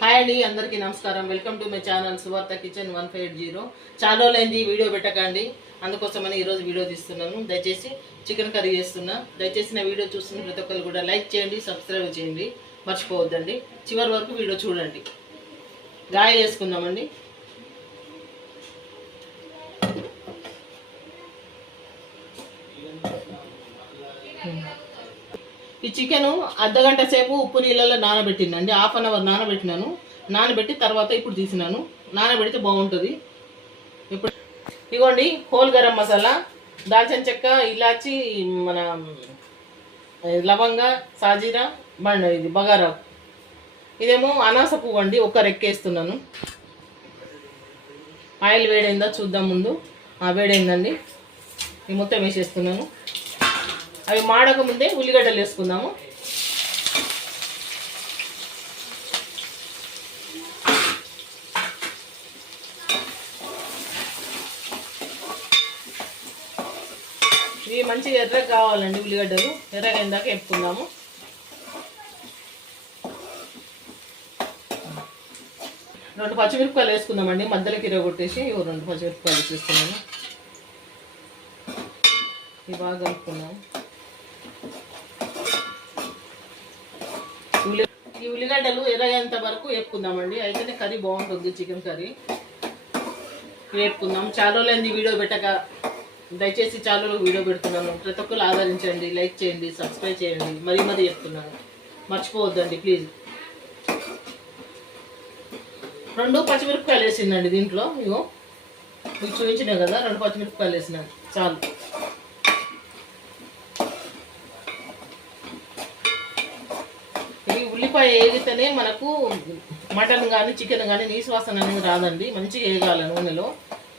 Hi అండి అందరికీ నమస్కారం. Welcome to my channel Suvartha kitchen one five eight zero. చాలా రోజులైంది వీడియో పెట్టకండి. అందుకోసమని ఈరోజు వీడియో తీస్తున్నాను. దయచేసి చికెన్ కర్రీ చేస్తున్నా. దయచేసి నా వీడియో చూస్తున్న ప్రతి ఒక్కరు కూడా లైక్ చేయండి సబ్స్క్రైబ్ చేయండి. మర్చిపోవద్దండి. చివరి వరకు వీడియో చూడండి. గాయ వేసుకుందామండి ఈ చికెను అర్ధగంట సేపు ఉప్పు నీళ్ళలో నానబెట్టిందండి హాఫ్ అన్ అవర్ నానబెట్టినాను. నానబెట్టి తర్వాత ఇప్పుడు తీసినాను. నానబెడితే బాగుంటుంది. ఇప్పుడు ఇగోండి హోల్ గరం మసాలా దాల్చిన చెక్క ఇలాచి మన లవంగ సాజీరా బండ ఇది బగారా ఇదేమో అనాస పువ్వు అండి ఒక రెక్కేస్తున్నాను ఆయిల్ వేడైందా చూద్దాం ముందు. ఆ వేడైందండి. ఇది మొత్తం వేసేస్తున్నాను. అవి మాడక ముందే ఉల్లిగడ్డలు వేసుకుందాము. ఇవి మంచిగా ఎర్రగా కావాలండి ఉల్లిగడ్డలు. ఎర్రగా ఇందాక ఎప్పుకుందాము రెండు పచ్చిమిరపకాయలు వేసుకుందామండి. మధ్యలోకి కిరో కొట్టేసి రెండు పచ్చిమిరపకాయలు వేసేస్తున్నాను. ఇవి బాగా కలుపుకున్నాము ఈ ఉల్లిగడ్డలు ఎర్రగేంత వరకు వేపుకుందామండి. అయితేనే కర్రీ బాగుంటుంది చికెన్ కర్రీ. వేపుకుందాం. చాలా రోజులైంది వీడియో పెట్టక. దయచేసి చాలా రోజులు వీడియో పెడుతున్నాను. ప్రతి ఒక్కరు ఆదరించండి లైక్ చేయండి సబ్స్క్రైబ్ చేయండి. మరీ మరీ చెప్తున్నాను. మర్చిపోవద్దండి ప్లీజ్. రెండు పచ్చిమిరపకాయలు వేసిందండి దీంట్లో ఇగో. మీకు చూపించినాయి కదా రెండు పచ్చిమిరపకాయలు వేసినాను. చాలు ఈ ఉల్లిపాయ వేగితేనే మనకు మటన్ కానీ చికెన్ కానీ నీసువాసన అనేది రాదండి. మంచిగా వేగాలి నూనెలో.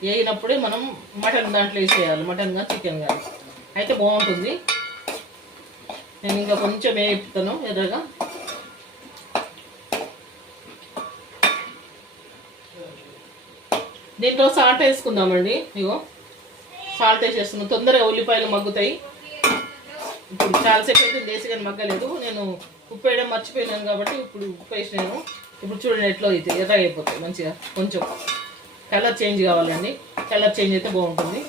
వేగినప్పుడే మనం మటన్ దాంట్లో వేసేయాలి. మటన్ కానీ చికెన్ కానీ అయితే బాగుంటుంది. నేను ఇంకా కొంచెం వేపుతాను ఎర్రగా. దీంట్లో సాల్ట్ వేసుకుందామండి. ఇగో సాల్ట్ వేసేస్తున్నాం. తొందరగా ఉల్లిపాయలు మగ్గుతాయి. ఇప్పుడు చాలాసేపు అయితే దేశీగా మగ్గలేదు. నేను ఉప్పు వేయడం మర్చిపోయినాను కాబట్టి ఇప్పుడు ఉప్పు వేసినాను ఇప్పుడు చూడండి ఎట్లా అయితే ఎర్రగా అయిపోతాయి మంచిగా. కొంచెం కలర్ చేంజ్ కావాలండి. కలర్ చేంజ్ అయితే బాగుంటుంది.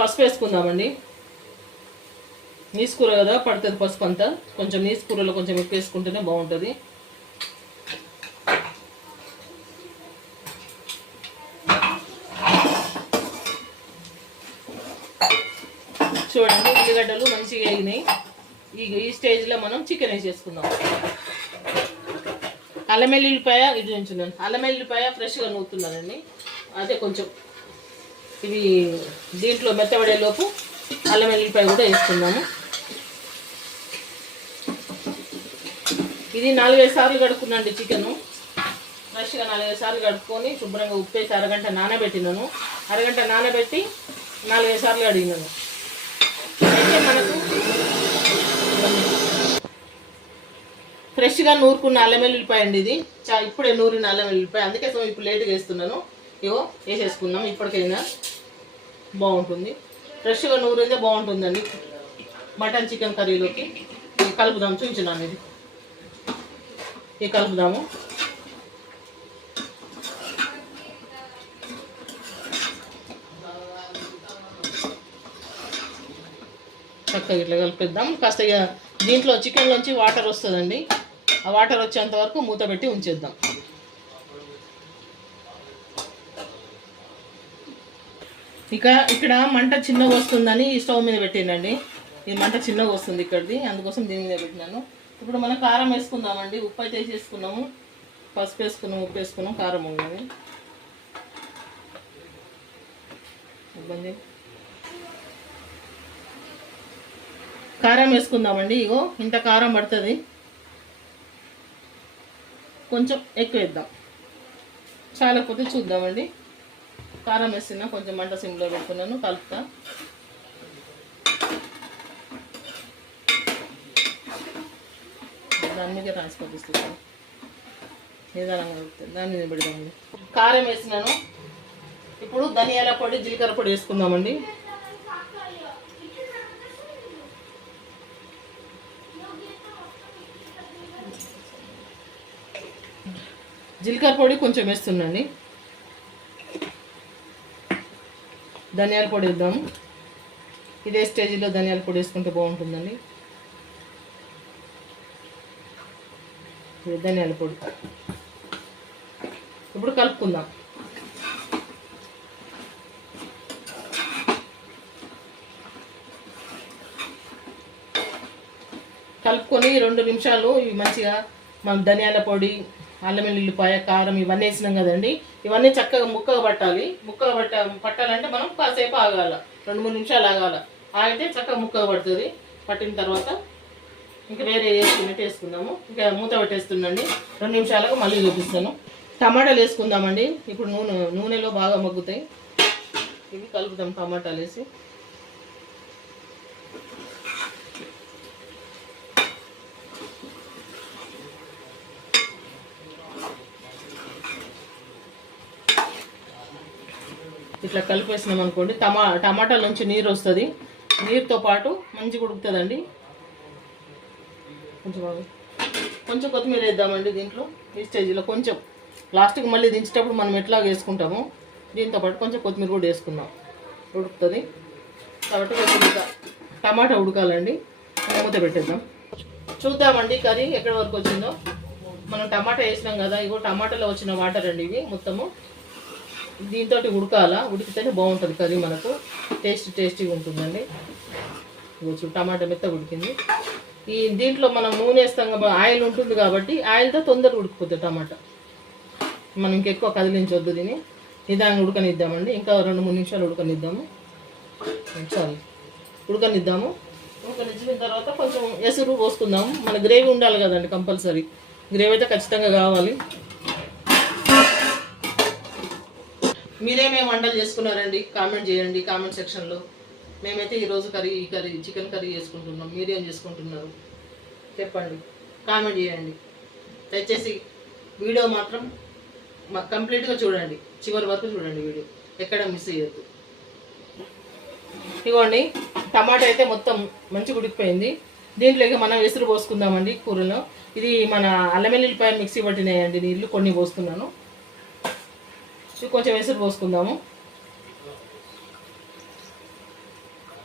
పసుపు వేసుకుందామండి. నీసుకూర కదా పడుతుంది పసుపు అంతా. కొంచెం నీసుకూరలో కొంచెం ఎక్కువ వేసుకుంటేనే బాగుంటుంది చూడండి ఉల్లిగడ్డలు మంచిగా వేగినాయి ఈ స్టేజ్లో మనం చికెన్ వేసేసుకుందాం అల్లం వెల్లుల్లిపాయ ఇది ఉంచున్నాను అల్లం వెల్లుల్లిపాయ ఫ్రెష్గా నూతున్నానండి అదే కొంచెం ఇది దీంట్లో మెత్తబడేలోపు అల్లం వెల్లుల్లిపాయ కూడా వేసుకుందాము. ఇది నాలుగైదు సార్లు కడుక్కున్నాండి చికెను ఫ్రెష్గా నాలుగైదు సార్లు కడుక్కొని శుభ్రంగా ఉప్పేసి అరగంట నానబెట్టినాను. అరగంట నానబెట్టి నాలుగైదు సార్లు కడిగినాను. అయితే మనకు ఫ్రెష్గా నూరుకున్న అల్లం వెల్లుల్లిపాయ అండి ఇది. చా ఇప్పుడే నూరిన అల్లం వెల్లుల్లిపాయ. అందుకే సో ఇప్పుడు లేట్గా వేస్తున్నాను. ఇగో వేసేసుకుందాం. ఇప్పటికైనా బాగుంటుంది. ఫ్రెష్గా నూరితే బాగుంటుందండి. మటన్ చికెన్ కర్రీలోకి. కలుపుదాం. చూపించినాను ఇది ఇది కలుపుదాము. చక్కగా ఇట్లా కలిపిద్దాం. కాస్త ఇక దీంట్లో చికెన్లోంచి వాటర్ వస్తుందండి. ఆ వాటర్ వచ్చేంత వరకు మూత పెట్టి ఉంచేద్దాం. ఇక ఇక్కడ మంట చిన్నగా వస్తుందని ఈ స్టవ్ మీద పెట్టినండి ఈ మంట చిన్నగా వస్తుంది ఇక్కడిది. అందుకోసం దీని మీద పెట్టినాను. ఇప్పుడు మనం కారం వేసుకుందామండి. ఉప్పు అయితే వేసేసుకున్నాము. పసుపు వేసుకున్నాం ఉప్పు వేసుకున్నాం కారం ఉన్నది. ఇబ్బంది కారం వేసుకుందామండి ఇగో ఇంత కారం పడుతుంది. కొంచెం ఎక్కువ వేద్దాం. చాలకపోతే చూద్దామండి. కారం వేస్తున్నా కొంచెం మంట సిమ్లో పెట్టుకున్నాను కలుపుతా. దాని మీద రాసి పంపిస్తున్నాను నిదానంగా కలుపుతాను దాని మీద పెడదామండి. కారం వేసినాను. ఇప్పుడు ధనియాల పొడి జీలకర్ర పొడి వేసుకుందామండి. జీలకర్ర పొడి కొంచెం వేస్తున్నాండి ధనియాల పొడి వేద్దాము ఇదే స్టేజ్లో ధనియాల పొడి వేసుకుంటే బాగుంటుందండి. ధనియాల పొడి. ఇప్పుడు కలుపుకుందాం. కలుపుకొని రెండు నిమిషాలు ఇవి మంచిగా మనం ధనియాల పొడి అల్లం వెల్లుల్లిపాయ కారం ఇవన్నీ వేసినాం కదండి. ఇవన్నీ చక్కగా ముక్కగా పట్టాలి. ముక్కగా పట్ట పట్టాలంటే మనం కాసేపు ఆగాల. రెండు మూడు నిమిషాలు ఆగాల. ఆగితే చక్కగా ముక్కగా పడుతుంది. పట్టిన తర్వాత ఇంకా వేరే వేసుకున్నట్టు వేసుకుందాము. ఇంకా మూత పెట్టేస్తుందండి రెండు నిమిషాలకు మళ్ళీ చూపిస్తాను. టమాటాలు వేసుకుందామండి. ఇప్పుడు నూనె నూనెలో బాగా మగ్గుతాయి. ఇవి కలుపుతాం టమాటాలు వేసి. ఇట్లా కలిపేసినాం అనుకోండి. టమా టమాటాల నుంచి నీరు వస్తుంది. నీరుతో పాటు మంచిగా ఉడుకుతుందండి. కొంచెం బాగా కొంచెం కొత్తిమీర వేద్దామండి దీంట్లో. ఈ స్టేజ్లో కొంచెం. లాస్ట్కి మళ్ళీ దించేటప్పుడు మనం ఎట్లా వేసుకుంటాము. దీంతో పాటు కొంచెం కొత్తిమీర కూడా వేసుకుందాం. ఉడుకుతుంది. కాబట్టి కొంచెం టమాటా ఉడకాలండి. మూత పెట్టేద్దాం. చూద్దామండి కర్రీ ఎక్కడి వరకు వచ్చిందో. మనం టమాటా వేసినాం కదా ఇగో టమాటాలో వచ్చిన వాటర్ అండి ఇవి మొత్తము. దీంతో ఉడకాల? ఉడికితేనే బాగుంటుంది కర్రీ మనకు. టేస్ట్ టేస్టీగా ఉంటుందండి. కొంచెం టమాటా మెత్త ఉడికింది. ఈ దీంట్లో మనం నూనె వేస్తాం కాబట్టి ఆయిల్ ఉంటుంది కాబట్టి ఆయిల్తో తొందరగా ఉడికిపోతుంది టమాటా. మనం ఇంకెక్కువ కదిలించొద్దు దీన్ని. నిదానంగా ఉడకనిద్దామండి. ఇంకా రెండు మూడు నిమిషాలు ఉడకనిద్దాము. చాలు ఉడకనిద్దాము. ఉడకనిచ్చిన తర్వాత కొంచెం ఎసురు పోసుకుందాము. మన గ్రేవీ ఉండాలి కదండి కంపల్సరీ. గ్రేవీ అయితే ఖచ్చితంగా కావాలి. మీరేమేమి వంటలు చేసుకున్నారండి. కామెంట్ చేయండి కామెంట్ సెక్షన్లో మేమైతే ఈరోజు కర్రీ ఈ కర్రీ చికెన్ కర్రీ చేసుకుంటున్నాం. మీరేం చేసుకుంటున్నారు? చెప్పండి. కామెంట్ చేయండి. దయచేసి వీడియో మాత్రం కంప్లీట్గా చూడండి. చివరి వరకు చూడండి వీడియో. ఎక్కడ మిస్ అయ్యద్దు. ఇవ్వండి టమాటా అయితే మొత్తం మంచి ఉడికిపోయింది. దీంట్లోకి మనం ఎసురు పోసుకుందామండి కూరలో. ఇది మన అల్లమెల్లిపాయ మిక్సీ పట్టినాయండి. నీళ్ళు కొన్ని పోసుకున్నాను కొంచెం ఎసురు పోసుకుందాము.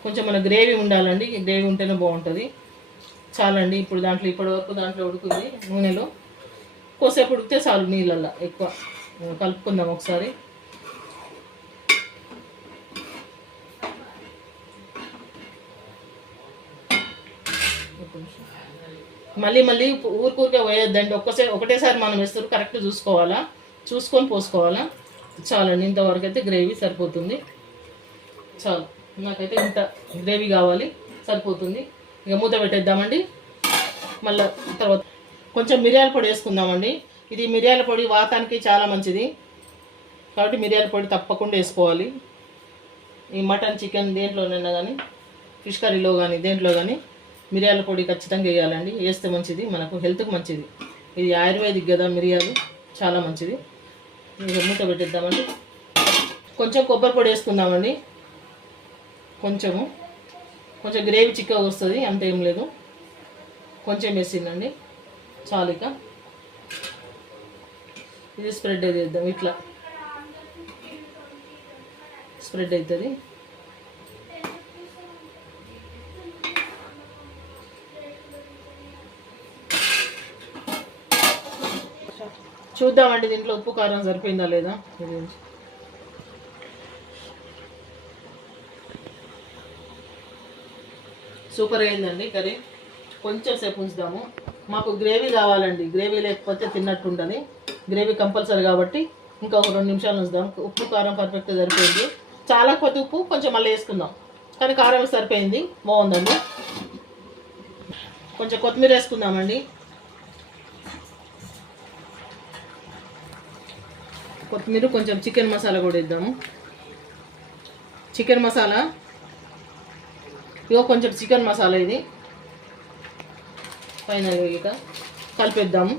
కొంచెం మన గ్రేవీ ఉండాలండి గ్రేవీ ఉంటేనే బాగుంటుంది. చాలండి ఇప్పుడు దాంట్లో ఇప్పటి వరకు దాంట్లో ఉడుకుంది నూనెలో. కోసేపు ఉడికితే చాలు నీళ్ళల్లో ఎక్కువ. కలుపుకుందాం ఒకసారి. మళ్ళీ మళ్ళీ ఊరికూరికే పోయొద్దండి. ఒక్కసారి ఒకటేసారి మనం వేస్తారు కరెక్ట్ చూసుకోవాలా? చూసుకొని పోసుకోవాలా? చాలండి ఇంతవరకు అయితే గ్రేవీ సరిపోతుంది. చాలు నాకైతే ఇంత గ్రేవీ కావాలి సరిపోతుంది. ఇక మూత పెట్టేద్దామండి. మళ్ళీ తర్వాత కొంచెం మిరియాల పొడి వేసుకుందామండి. ఇది మిరియాల పొడి వాతానికి చాలా మంచిది. కాబట్టి మిరియాల పొడి తప్పకుండా వేసుకోవాలి. ఈ మటన్ చికెన్ దేంట్లోనైనా కానీ ఫిష్ కర్రీలో కానీ దేంట్లో కానీ మిరియాల పొడి ఖచ్చితంగా వేయాలండి. వేస్తే మంచిది మనకు హెల్త్కి మంచిది. ఇది ఆయుర్వేదిక్ కదా మిరియాలు చాలా మంచిది. మూత పెట్టేద్దామండి. కొంచెం కొబ్బరి పొడి వేసుకుందామండి. కొంచెము. కొంచెం గ్రేవీ చిక్కగా వస్తుంది అంత ఏం లేదు. కొంచెం వేసిందండి. చాలు ఇక. ఇది స్ప్రెడ్ చేద్దాం ఇట్లా. స్ప్రెడ్ అవుతుంది చూద్దామండి దీంట్లో ఉప్పు కారం సరిపోయిందా లేదా? సూపర్ అయిందండి కర్రీ. కొంచెం సేపు ఉంచుదాము. మాకు గ్రేవీ కావాలండి. గ్రేవీ లేకపోతే తిన్నట్టు ఉంటుంది. గ్రేవీ కంపల్సరీ కాబట్టి ఇంకా ఒక రెండు నిమిషాలు ఉంచుదాం. ఉప్పు కారం పర్ఫెక్ట్గా సరిపోయింది. చాలా కొద్ది ఉప్పు కొంచెం మళ్ళీ వేసుకుందాం. కానీ కారం సరిపోయింది. బాగుందండి. కొంచెం కొత్తిమీర వేసుకుందామండి. కొత్తిమీర కొంచెం చికెన్ మసాలా కూడా ఇద్దాము చికెన్ మసాలా. ఇగో కొంచెం చికెన్ మసాలా ఇది. పైన ఇక కలిపేద్దాము.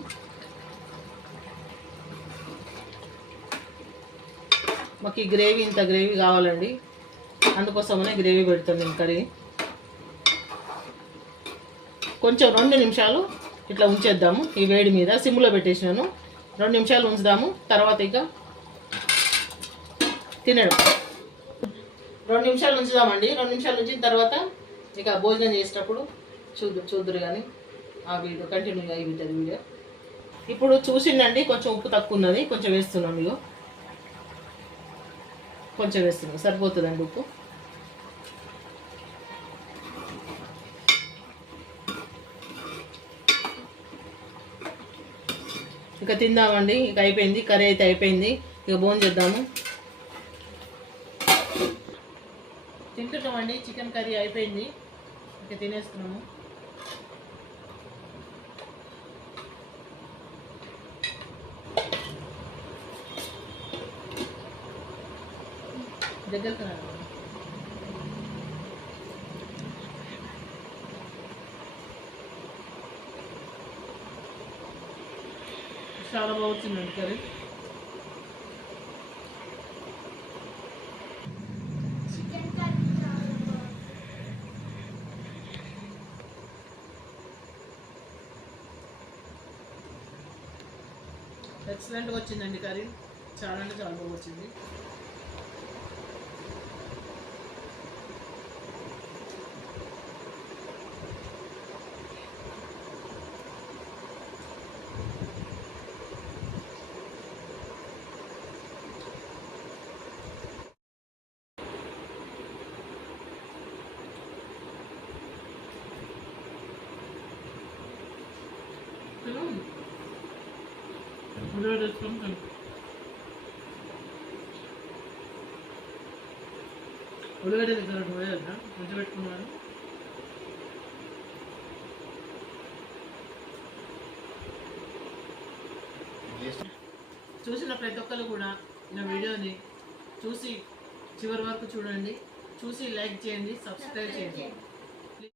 మాకు ఈ గ్రేవీ ఇంత గ్రేవీ కావాలండి. అందుకోసమనే గ్రేవీ పెడతాం నేను కర్రీ. కొంచెం రెండు నిమిషాలు ఇట్లా ఉంచేద్దాము. ఈ వేడి మీద సిమ్లో పెట్టేసినాను. రెండు నిమిషాలు ఉంచుదాము. తర్వాత ఇక తినడం. రెండు నిమిషాలు ఉంచుదామండి రెండు నిమిషాలు ఉంచిన తర్వాత ఇక భోజనం చేసేటప్పుడు చూద్దు చూద్దరు కానీ ఆ వీడియో కంటిన్యూగా అవుతుంది వీడియో. ఇప్పుడు చూసిండండి కొంచెం ఉప్పు తక్కువ ఉన్నది కొంచెం వేస్తున్నాం ఇగో. కొంచెం వేస్తున్నాం సరిపోతుందండి ఉప్పు. ఇక తిందామండి ఇక అయిపోయింది కర్రీ అయితే అయిపోయింది. ఇక భోజనం చేద్దాము. తింటున్నామండి చికెన్ కర్రీ అయిపోయింది. ఇక తినేస్తున్నాము. దగ్గరకు రా. చాలా బాగుంటుందండి కర్రీ. ఎక్సలెంట్గా వచ్చిందండి కర్రీ చాలా అంటే చాలా బాగా వచ్చింది. ఉల్లిగడ్డ వేసుకొని తిను. ఉల్లిగడ్డ దగ్గర పోయేదా కొంచెం పెట్టుకున్నాను చూసిన ప్రతి ఒక్కరు కూడా నా వీడియోని చూసి చివరి వరకు చూడండి. చూసి లైక్ చేయండి సబ్స్క్రైబ్ చేయండి.